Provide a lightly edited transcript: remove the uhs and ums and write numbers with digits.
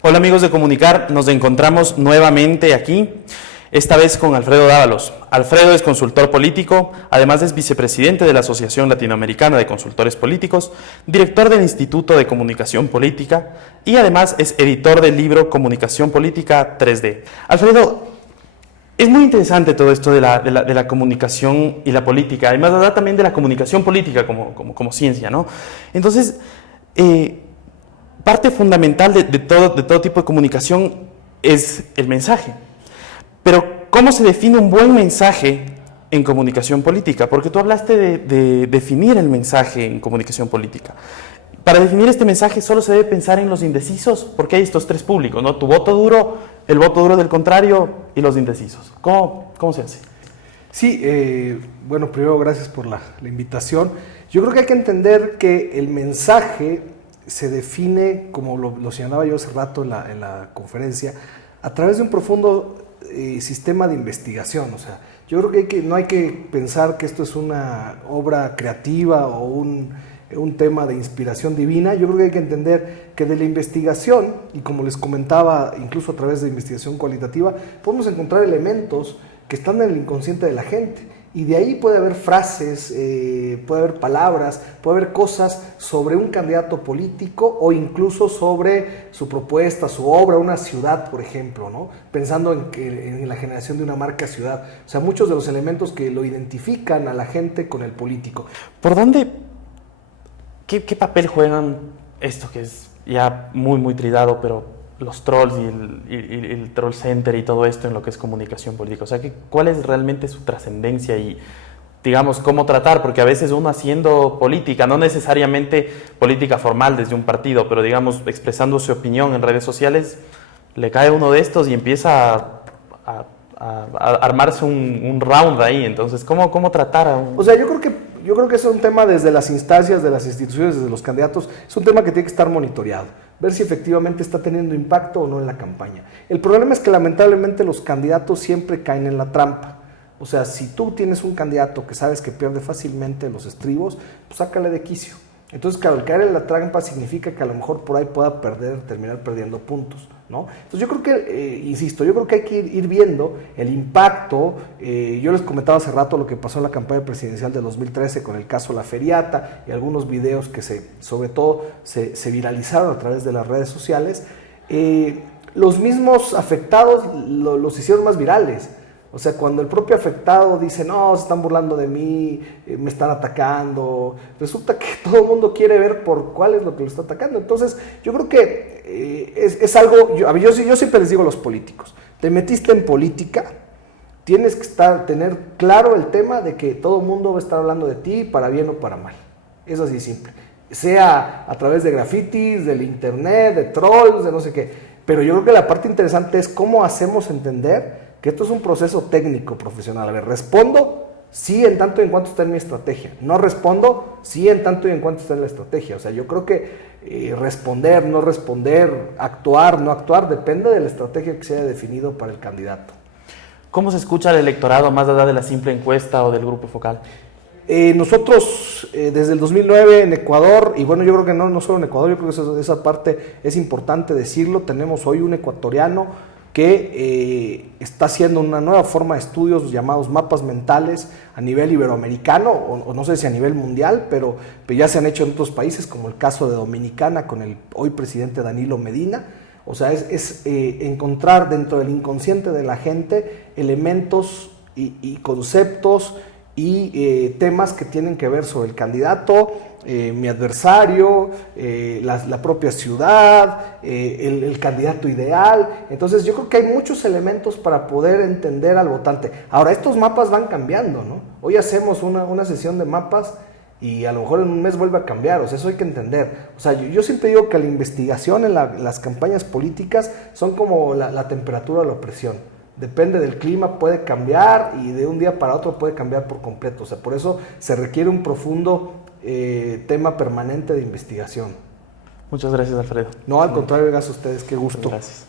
Hola amigos de Comunicar, nos encontramos nuevamente aquí, esta vez con Alfredo Dávalos. Alfredo es consultor político, además es vicepresidente de la Asociación Latinoamericana de Consultores Políticos, director del Instituto de Comunicación Política y además es editor del libro Comunicación Política 3D. Alfredo, es muy interesante todo esto de la comunicación y la política, además habla también de la comunicación política como ciencia, ¿no? Entonces, parte fundamental de todo tipo de comunicación es el mensaje. Pero, ¿cómo se define un buen mensaje en comunicación política? Porque tú hablaste de definir el mensaje en comunicación política. Para definir este mensaje solo se debe pensar en los indecisos, porque hay estos tres públicos, ¿no? Tu voto duro, el voto duro del contrario y los indecisos. ¿Cómo se hace? Sí, bueno, primero gracias por la invitación. Yo creo que hay que entender que el mensaje se define, como lo señalaba yo hace rato en la conferencia, a través de un profundo sistema de investigación. O sea, yo creo que no hay que pensar que esto es una obra creativa o un tema de inspiración divina. Yo creo que hay que entender que de la investigación, y como les comentaba, incluso a través de investigación cualitativa, podemos encontrar elementos que están en el inconsciente de la gente. Y de ahí puede haber frases, puede haber palabras, puede haber cosas sobre un candidato político o incluso sobre su propuesta, su obra, una ciudad, por ejemplo, ¿no? Pensando en la generación de una marca ciudad. O sea, muchos de los elementos que lo identifican a la gente con el político. ¿Por dónde? ¿Qué papel juegan esto que es ya muy tridado, pero los trolls y el troll center y todo esto en lo que es comunicación política? O sea, ¿cuál es realmente su trascendencia y, digamos, cómo tratar? Porque a veces uno haciendo política, no necesariamente política formal desde un partido, pero digamos, expresando su opinión en redes sociales, le cae uno de estos y empieza a armarse un round ahí. Entonces, ¿cómo tratar a un...? O sea, yo creo que es un tema desde las instancias, de las instituciones, desde los candidatos, es un tema que tiene que estar monitoreado, ver si efectivamente está teniendo impacto o no en la campaña. El problema es que lamentablemente los candidatos siempre caen en la trampa. O sea, si tú tienes un candidato que sabes que pierde fácilmente los estribos, pues sácale de quicio. Entonces, claro, el caer en la trampa significa que a lo mejor por ahí pueda terminar perdiendo puntos, ¿no? Entonces yo creo que, insisto, yo creo que hay que ir viendo el impacto. Yo les comentaba hace rato lo que pasó en la campaña presidencial de 2013 con el caso La Feriata y algunos videos que sobre todo se viralizaron a través de las redes sociales. Los mismos afectados los hicieron más virales. O sea, cuando el propio afectado dice, no, se están burlando de mí, me están atacando, resulta que todo el mundo quiere ver por cuál es lo que lo está atacando. Entonces, yo creo que es algo, yo siempre les digo a los políticos, te metiste en política, tienes que tener claro el tema de que todo el mundo va a estar hablando de ti, para bien o para mal. Es así simple. Sea a través de grafitis, del internet, de trolls, de no sé qué. Pero yo creo que la parte interesante es cómo hacemos entender que esto es un proceso técnico, profesional. A ver, respondo sí en tanto y en cuanto está en mi estrategia. No respondo sí en tanto y en cuanto está en la estrategia. O sea, yo creo que responder, no responder, actuar, no actuar, depende de la estrategia que se haya definido para el candidato. ¿Cómo se escucha al electorado más allá de la simple encuesta o del grupo focal? Nosotros desde el 2009 en Ecuador, y bueno, yo creo que no solo en Ecuador, yo creo que esa parte es importante decirlo, tenemos hoy un ecuatoriano que está haciendo una nueva forma de estudios llamados mapas mentales a nivel iberoamericano, o no sé si a nivel mundial, pero ya se han hecho en otros países, como el caso de Dominicana con el hoy presidente Danilo Medina. O sea, es encontrar dentro del inconsciente de la gente elementos y conceptos y temas que tienen que ver sobre el candidato, mi adversario, la propia ciudad, el candidato ideal. Entonces yo creo que hay muchos elementos para poder entender al votante. Ahora, estos mapas van cambiando, ¿no? Hoy hacemos una sesión de mapas y a lo mejor en un mes vuelve a cambiar. O sea, eso hay que entender. O sea, yo siempre digo que la investigación en las campañas políticas son como la temperatura o la presión. Depende del clima, puede cambiar y de un día para otro puede cambiar por completo. O sea, por eso se requiere un profundo tema permanente de investigación. Muchas gracias, Alfredo. No, al contrario, gracias a ustedes, qué gusto. Gracias.